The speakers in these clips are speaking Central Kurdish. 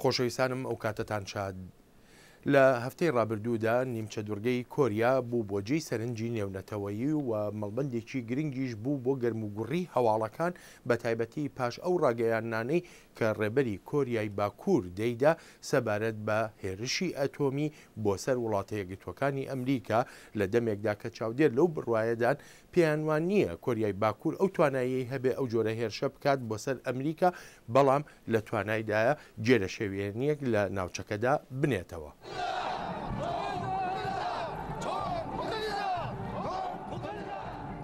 خۆشەویستانم ئەو کاتتان شاد. لە هەفتەی ڕابردوودا نیمچە دوورگەی کۆریا بوو بۆ جێی سەرنجی نێونەتەوەیی و مەڵبەندێکی گرنگیش بوو بۆ گەرموگوڕی هەواڵەکان بە تایبەتی پاش ئەو ڕاگەیاندانەی کە ڕێبەری کۆریای باکوور دەیدا سەبارەت بە هێرشی ئەتۆمی بۆ سەر وڵاتە یەکگرتووەکانی ئەمریکا لە دەمێکدا کە چاودێر لەو بڕوایەدان پێیانوان نییە کۆریای باکوور ئەو توانایی هەبێ ئەو جۆرە هێرشە بکات بۆ سەر ئەمریکا، بەڵام لە توانایدایە جێرە شێوێنیەک لە ناوچەکەدا بنێتەوە.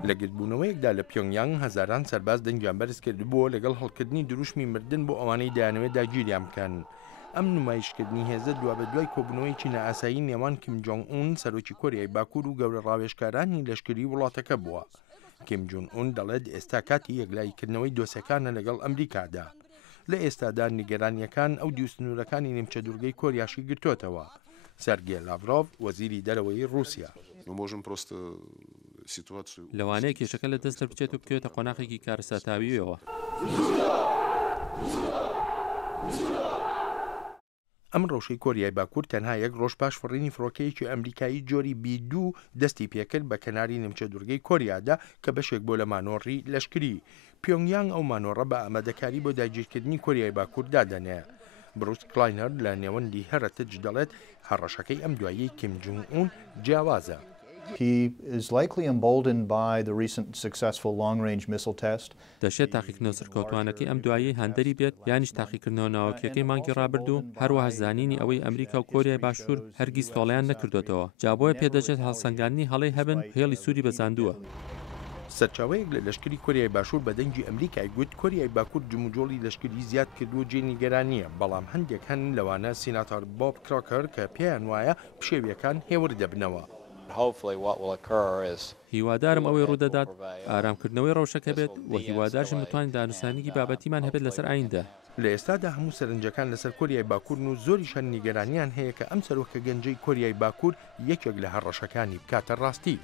لە گرتبوونەوەیەکدا لە پیۆنگیانگ هەزاران سەرباز دەنگیان بەرز کردبووە لەگەڵ هەڵکردنی دروشمی مردن بۆ ئەوانەی دایانەوێت داگیریان بکەن. ئەم نمایشکردنی هێزە دوا بە دوای کۆبوونەوەیکی نائاسایی نێوان کیم جۆنگ ئون سەرۆکی کۆریای باکوور و گەورە ڕاوێژکارانی لەشکری وڵاتەکە بووە. کیم جۆنگ ئون دەڵێت ئێستا کاتی یەکلایکردنەوەی دۆسیەکانە لەگەڵ ئەمریکادا. لە ئێستادا نیگەرانیەکان ئەو دیوسنوورەکانی نیمچە دوورگەی کۆریاشی گرتوتەوە. سەرگێ لاڤڕۆڤ وەزیری دەرەوەی رووسیا لەوانەیە کێشەکە لە دەست دەربچێت و بکەوێتە قۆناغێکی کارەساتاویەوە. ئەم ڕەوشەی کۆریای باکوور تەنها یەک ڕۆژ پاش فڕینی فڕۆکەیەکی ئەمریکایی جۆری B2 دەستی پێکرد بە کەناری نیمچە دوورگەی کۆریادا کە بەشێک بۆ لە مانۆڕی لەشکری. پیۆنگیانگ ئەو مانۆڕە بە ئامادەکاری بۆ داگیرکردنی کۆریای باکوور دادەنێ. بروس کلاینەر لە نێوەندی هەرەتج دەڵێت هەڕەشەکەی ئەم دوایی کیم جۆنگ ئون جیاوازە. He is likely emboldened by the recent successful long-range missile test. دەشێت تاقیکردنەوە سەرکەوتوانەکەی ئەم دوایی هەندەری بێت یانیش تاقیکردنەوە ناوەکیەکەی مانگی ڕابردوو هەروەها زانینی ئەوەی ئەمریکا و کۆریای باشوور هەرگیز تۆڵەیان نەکردوێتەوە. جابۆیە پێدەچێت هەڵسەنگاندنی هەڵەی هەبن هێڵی سووری بەزاندووە. سەرچاوەیەک لە لەشکری کۆریای باشوور بە دەنگی ئەمریکای گوت کۆریای باکوور جموجۆڵی لەشکری زیاد کردووە جێ نیگەرانیە، بەڵام هەندێک هەن لەوانە سیناتۆر بۆب کراکەر کە پێیان وایە پشێویەکان هێور دەبنەوە. هیوادارم ئەوەی ڕوودەدات ئارامکردنەوەی ڕەوشەکە بێت و هیوادارشم بتوانین دانووسانێکی بابەتیمان هەبێت لەسەر ئایندا. لە ئێستادا هەموو سەرنجەکان لەسەر کۆریای باکوور و زۆریشان نیگەرانیان هەیە کە ئەم سەرۆکە گەنجەی کۆریای باکوور یەکێک لە هەڕەشەکانی بکاتە ڕاستی.